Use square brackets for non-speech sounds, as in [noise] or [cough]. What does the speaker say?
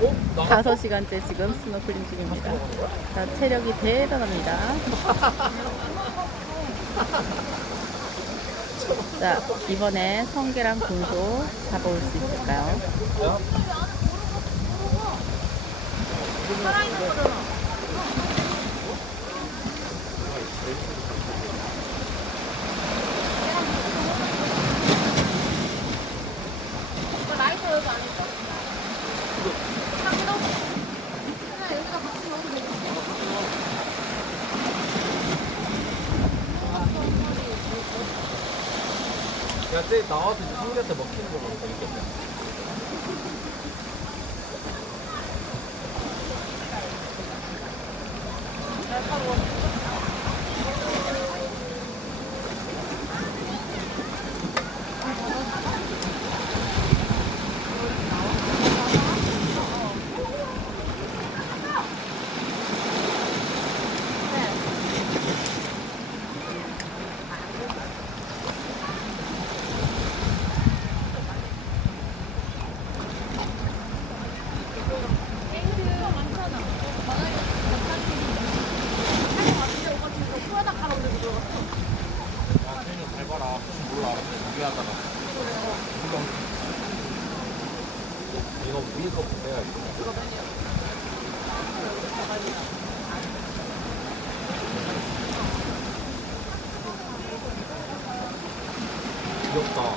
어? 나 5시간째 지금 스노클링 중입니다. 자, 체력이 대단합니다. [laughs] 자, 이번에 성게랑 군소 잡아올 수 있을까요? 라이터 여기 안 있어? 딱 넣어. 하나 여기다 같이 넣어도 되겠지? 야, 쟤 나와서 이제 성게한테 먹히는 거 보니까 있겠네. 야, 준비하다가. 금방 이거 위에서 보세요 이거. 귀엽다.